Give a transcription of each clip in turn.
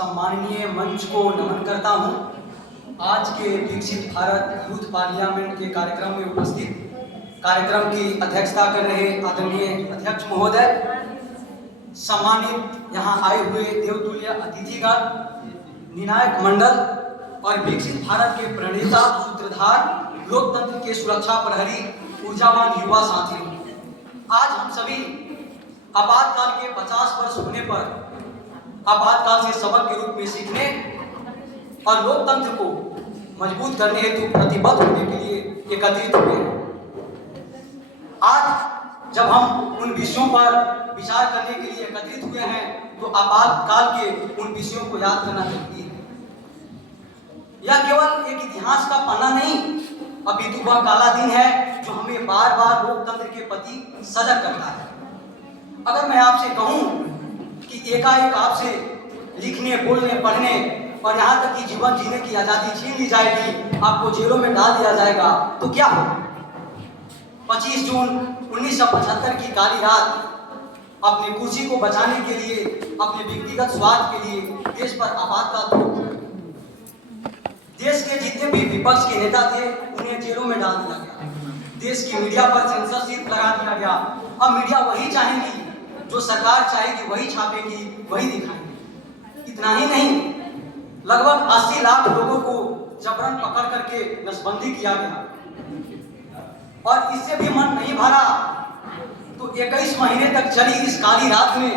सम्माननीय मंच को नमन करता हूं। आज के विकसित भारत यूथ पार्लियामेंट के कार्यक्रम में उपस्थित कार्यक्रम की अध्यक्षता कर रहे आदरणीय अध्यक्ष महोदय, सम्मानित यहाँ आए हुए देवतुल्य अतिथिगण, निर्णायक मंडल और विकसित भारत के प्रणेता सूत्रधार, लोकतंत्र के सुरक्षा प्रहरी, ऊर्जावान युवा साथियों, आज हम सभी आपातकाल के 50 वर्ष होने पर आपातकाल से सबक के रूप में सीखने और लोकतंत्र को मजबूत करने हेतु प्रतिबद्ध होने के लिए एकत्रित हुए हैं। आज जब हम उन विषयों पर विचार करने के लिए एकत्रित हुए हैं तो आपातकाल के उन विषयों को याद करना जरूरी है। यह केवल एक इतिहास का पन्ना नहीं, अपितु वह काला दिन है जो हमें बार बार लोकतंत्र के प्रति सजग करता है। अगर मैं आपसे कहूं कि एकाएक आपसे लिखने, बोलने, पढ़ने और यहाँ तक कि जीवन जीने की आज़ादी छीन ली जाएगी, आपको जेलों में डाल दिया जाएगा, तो क्या होगा? 25 जून 1975 की काली रात अपनी कुर्सी को बचाने के लिए, अपने व्यक्तिगत स्वार्थ के लिए देश पर आपातकाल थोप दिया। देश के जितने भी विपक्ष के नेता थे उन्हें जेलों में डाल दिया गया। देश की मीडिया पर सेंसरशिप लगा दिया गया। अब मीडिया वही चाहेगी जो सरकार चाहेगी, वही छापेगी, वही दिखाएगी। इतना ही नहीं, लगभग 80 लाख लोगों को जबरन पकड़ करके नसबंदी किया गया। और इससे भी मन नहीं भरा तो 21 महीने तक चली इस काली रात में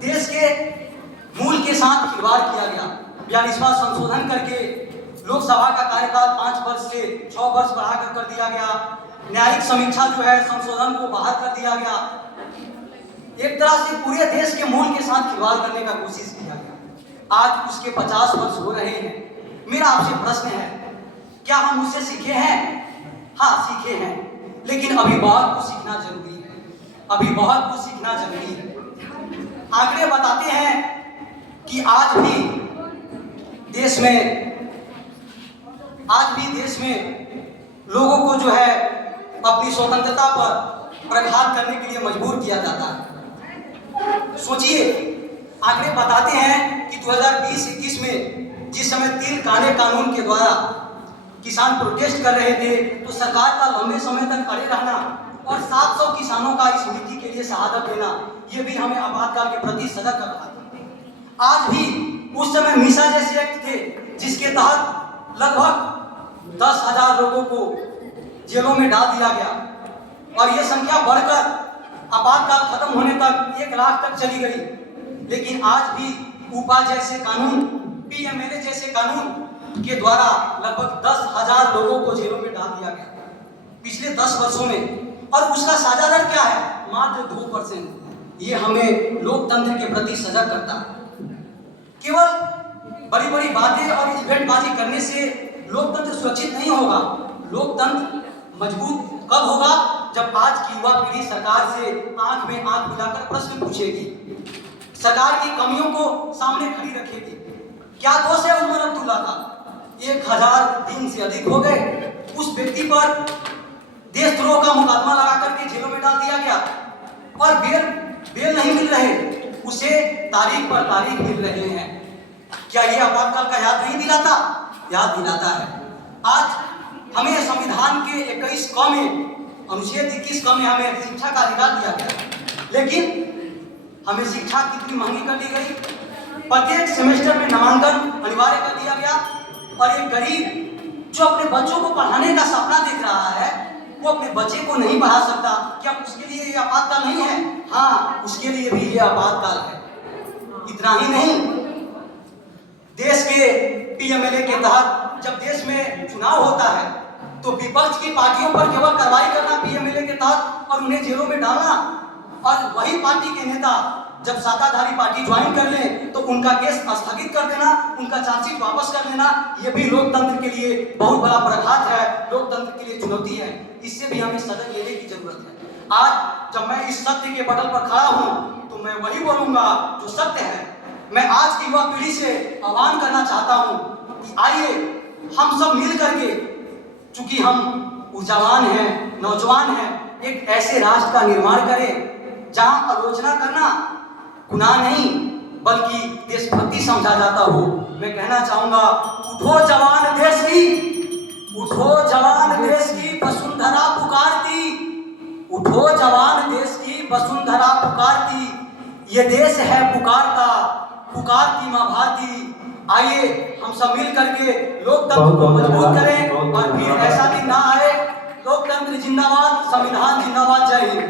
देश के मूल के साथ खिलवाड़ किया गया। 42वां संशोधन करके लोकसभा का कार्यकाल 5 वर्ष से 6 वर्ष बढ़ाकर कर दिया गया। न्यायिक समीक्षा जो है संशोधन को बाहर कर दिया गया। एक तरह से पूरे देश के मूल के साथ खिलवाड़ करने का कोशिश किया गया। आज उसके 50 वर्ष हो रहे हैं। मेरा आपसे प्रश्न है, क्या हम उससे सीखे हैं? हाँ, सीखे हैं, लेकिन अभी बहुत कुछ सीखना जरूरी है। अभी बहुत कुछ सीखना जरूरी है। आंकड़े बताते हैं कि आज भी देश में लोगों को जो है अपनी स्वतंत्रता पर प्रघात करने के लिए मजबूर किया जाता है। सोचिए, आंकड़े बताते हैं कि 2020-21 में जिस समय 3 काले कानून के द्वारा किसान प्रोटेस्ट कर रहे थे तो सरकार का लंबे समय तक अड़े रहना और 700 किसानों का इस नीति के लिए शहादत देना, ये भी हमें आपातकाल के प्रति सजग कर रहा था। आज भी उस समय मीसा जैसे एक्ट थे जिसके तहत लगभग 10,000 लोगों को जेलों में डाल दिया गया और ये संख्या बढ़कर आपातकाल खत्म होने तक 1 लाख तक चली गई। लेकिन आज भी ऊपा जैसे कानून, पीएमएलए जैसे कानून के द्वारा लगभग 10,000 लोगों को जेलों में डाल दिया गया पिछले 10 वर्षों में। और उसका साझा दर क्या है? मात्र 2%। ये हमें लोकतंत्र के प्रति सजग करता है। केवल बड़ी बड़ी बातें और इवेंटबाजी करने से लोकतंत्र सुरक्षित नहीं होगा। लोकतंत्र मजबूत कब होगा? जब आज की युवा पीढ़ी सरकार से आंख में आंख मिलाकर प्रश्न पूछेगी, सरकार की कमियों को सामने खड़ी रखेगी। क्या दोष है उमर अब्दुल्ला का? 1000 दिन से अधिक हो गए, उस व्यक्ति पर देशद्रोह का मुकदमा लगा करके जेलों में डाल दिया गया और बेल नहीं मिल रहे, उसे तारीख पर तारीख मिल रहे हैं। क्या ये आपातकाल का याद नहीं दिलाता? याद दिलाता है। आज हमें संविधान के 21 क में, अनुच्छेद 21 क में हमें शिक्षा का अधिकार दिया गया, लेकिन हमें शिक्षा कितनी महंगी कर दी गई। प्रत्येक सेमेस्टर में नामांकन अनिवार्य कर दिया गया और एक गरीब जो अपने बच्चों को पढ़ाने का सपना देख रहा है, वो अपने बच्चे को नहीं पढ़ा सकता। क्या उसके लिए ये आपातकाल नहीं है? हाँ, उसके लिए भी ये आपातकाल है। इतना ही नहीं, देश के पीएमएलए के तहत जब देश में चुनाव होता है तो विपक्ष की पार्टियों पर केवल कार्रवाई करना पीएमएलए के तहत और उन्हें जेलों में डालना, और वही पार्टी के नेता जब सत्ताधारी पार्टी ज्वाइन कर ले तो उनका केस स्थगित कर देना, उनका चार्जशीट वापस कर देना, ये भी लोकतंत्र के लिए बहुत बड़ा प्रघात है, लोकतंत्र के लिए चुनौती है। इससे भी हमें सजग लेने की जरूरत है। आज जब मैं इस सत्य के पटल पर खड़ा हूँ तो मैं वही बोलूंगा जो सत्य है। मैं आज की युवा पीढ़ी से आह्वान करना चाहता हूँ कि आइए हम सब मिल करके, चूंकि हम ऊर्जावान हैं, नौजवान हैं, एक ऐसे राष्ट्र का निर्माण करें जहां आलोचना करना गुनाह नहीं बल्कि देशभक्ति समझा जाता हो। मैं कहना चाहूंगा, उठो जवान देश की, उठो जवान देश की वसुंधरा पुकारती, उठो जवान देश की वसुंधरा पुकारती, ये देश है पुकारता, पुकारती माँ भारती। आइए हम सब मिल करके लोकतंत्र को मजबूत करें और फिर ऐसा दिन ना आए। लोकतंत्र जिंदाबाद, संविधान जिंदाबाद। जय हिंद।